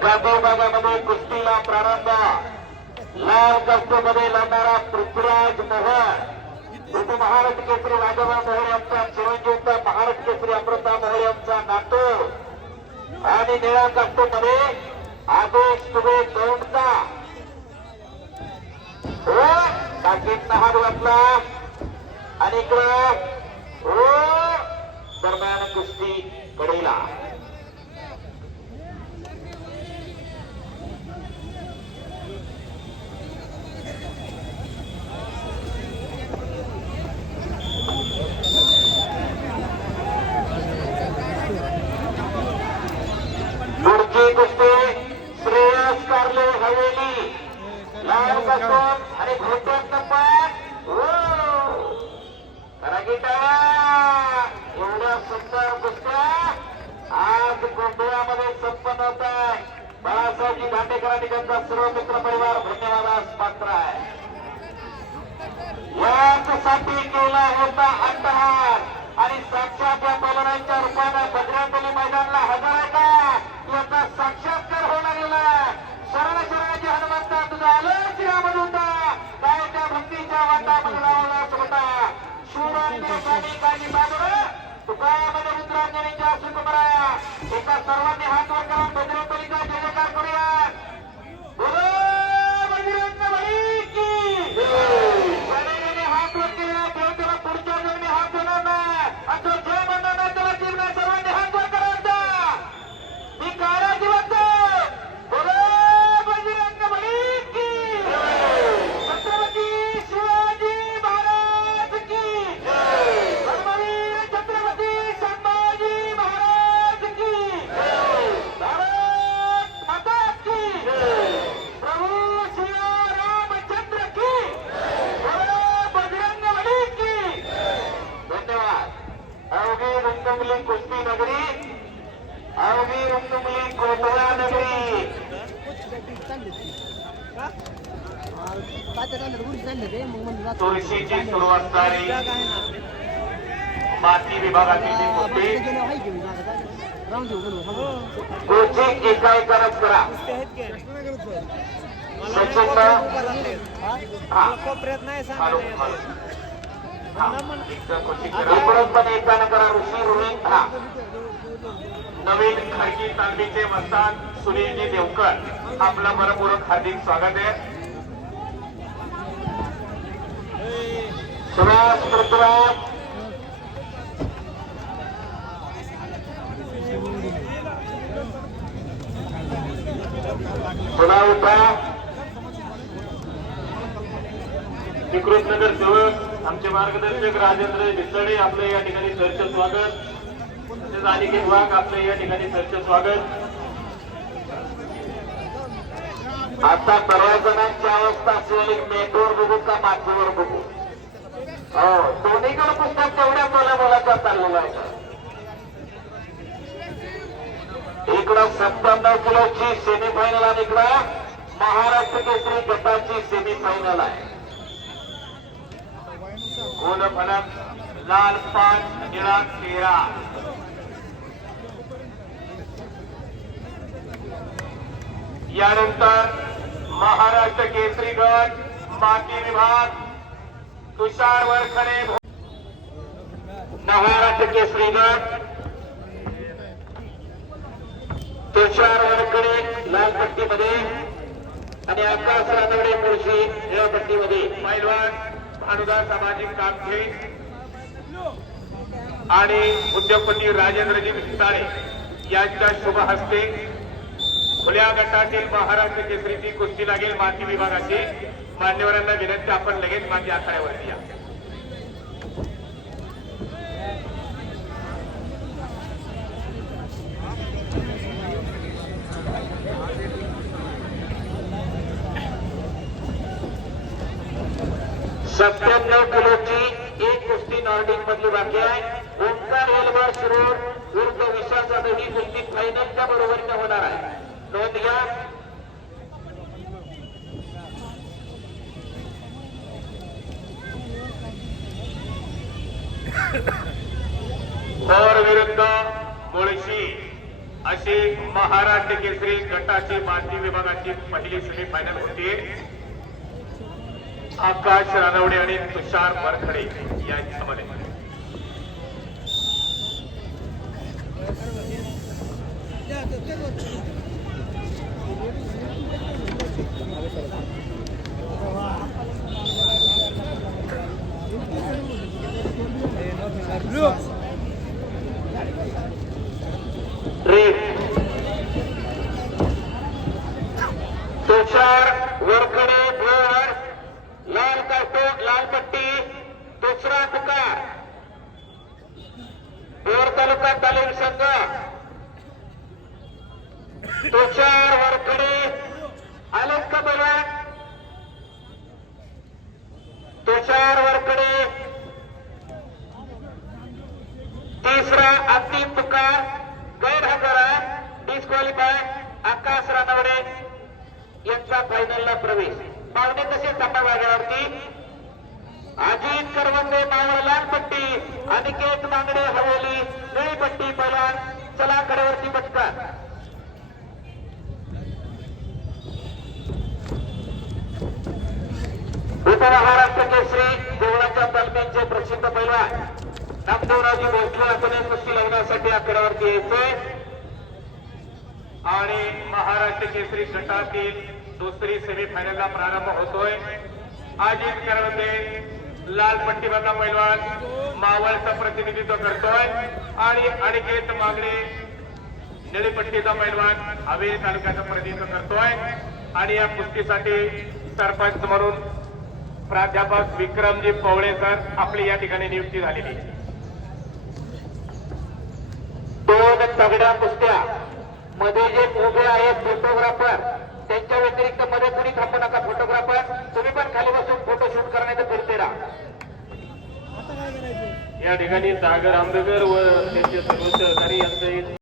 प्रादुर्भावामध्ये कुस्तीला प्रारंभ. लाल कष्टमध्ये लढणारा पृथ्वीराज मोहन उपमहाराष्ट्र केसरी राघवा मोहन यांचा चिरंजीवचा महाराष्ट्र केसरी अमृता मोहन यांचा नातू. आणि निळा कष्टमध्ये आदेश तुबे दौंडचा हो काकींना हात घातला. आणि इकडं हो दरम्यान कुस्ती कडेला बाळासाहेबजी दांडेकरांनी त्यांचा सर्व मित्र परिवार धन्यवादास पात्र आहे. यासाठी केला होता अट्टहार आणि साक्षात या पवनांच्या रूपाने बजरंगबली मैदानला हजर आहे का याचा साक्षात्कार होणार गेला. शरण शरणाची हनुमंता तुझा आलं श्रीरामदूता काय त्या भक्तीच्या वाटा लावला होता. शूरांनी गाणी काही बाजूला. तुकामध्ये रुद्रांजनीच्या सुकुमराया एका सर्वांनी हात वर करून बजरंगबलीचा जय जयकार करूया बोलो बजरंग बली की सगळ्यांनी हात वर केला देव त्याला पुढच्या जन्मी हात देणार नाही आणि जो जय म्हणणार नाही त्याला जीव नाही सर्वांनी हात वर करायचा मी काळा जीवत बोलो बजरंग बली की छत्रपती शिवाजी महाराज की धर्मवीर छत्रपती संभाजी महाराज की भारत माता की प्रभू श्री रामचंद्र की बोलो बजरंग बली की धन्यवाद अवघी रुंगमुली कुस्ती नगरी अवघी रुंगमुली कोटळा नगरी तुळशीची सुरुवात झाली. माती करा. सचिन कोपऱ्यात नाही पण ऋषी रोहित हा. नवीन खडकी तांबीचे वस्ताद सुनीलजी देवकर. आपलं मनपूर्वक हार्दिक स्वागत आहे. सुभाष पृथ्वीराज पुन्हा उठा विकृत नगर सेवक आमचे मार्गदर्शक राजेंद्र भिसडे आपलं या ठिकाणी सरचं स्वागत. तसेच अनिकेत वाघ आपलं या ठिकाणी सरचं स्वागत. आता सर्व जणांची अवस्था असेल एक मेटवर बघू का मातीवर बघू? हो दोन्हीकडे पुस्तक तेवढ्या बोला बोलाचा चाललेला आहे इकडं सत्त्याण्णव किलोची सेमीफायनल आणि इकडं महाराष्ट्र केसरी गटाची सेमीफायनल आहे. गोल फलक लाल पाच निळा तेरा. यानंतर महाराष्ट्र केसरी गट माती विभाग तुषार वरखडे महाराष्ट्र केसरीगड तुषार वरखडे लाल पट्टीमध्ये आणि आकाश रानवडे मुळशी निळ्या पट्टीमध्ये. पैलवान भानुदास सामाजिक कामठे आणि उद्योगपती राजेंद्रजी मिसाळे यांच्या शुभ हस्ते खुल्या गटातील महाराष्ट्र केसरीची कुस्ती लागेल माती विभागाची. मान्यवरांना विनंती आपण लगेच माझ्या आखाड्यावरती या. सत्त्याण्णव किलोची एक कुस्ती नॉर्डिक मधली बाकी आहे. ओंकार एलवार शिरोड उर्फ विश्वास ही कुस्ती फायनलच्या बरोबरीनं होणार आहे. नोंद घ्या. अशी महाराष्ट्र केसरी गटाची माती विभागाची पहिली सेमी फायनल होती. आकाश रानवडे आणि तुषार बरखडे यांच्यामध्ये रेड तुषार वरकडे भोर लाल कार्टून लाल पट्टी दुसरा पुकार भोर तालुका तालीम संघ तुषार वरकडे आलेत का बघा तुषार वरकडे तिसरा अंतिम पुकार. गैरहजर डिस्क्वालिफाय आकाश रानवडे यांचा फायनलला प्रवेश. पाहुणे कसे थांबा जागेवरती अजित करवंदे मावळ लाल पट्टी अनिकेत मांगडे हवेली निळी पट्टी पैलवान चला कडेवरती पटका उपमहाराष्ट्र केसरी देवळाच्या तालमीचे प्रसिद्ध पैलवान नामदेवराजी भोसले लावण्यासाठी आकड्यावरती यायचंय. आणि महाराष्ट्र केसरी गटातील दुसरी सेमीफायनलला प्रारंभ होतोय. आजित करवते लाल पट्टीमधला पैलवान मावळचं प्रतिनिधित्व करतोय. आणि अनिकेत मागणे निळीपट्टीचा पैलवान हवेली तालुक्याचं प्रतिनिधित्व करतोय. आणि या कुस्तीसाठी सरपंच म्हणून प्राध्यापक विक्रमजी पवळे सर आपली या ठिकाणी नियुक्ती झालेली तगड्या कुस्त्या. मध्ये जे उभे आहेत फोटोग्राफर त्यांच्या व्यतिरिक्त मध्ये कुणी थांबू नका फोटोग्राफर तुम्ही पण खाली बसून फोटो शूट करण्याचं फिरते राहा. या ठिकाणी सागर आंबेकर व त्यांचे सर्वच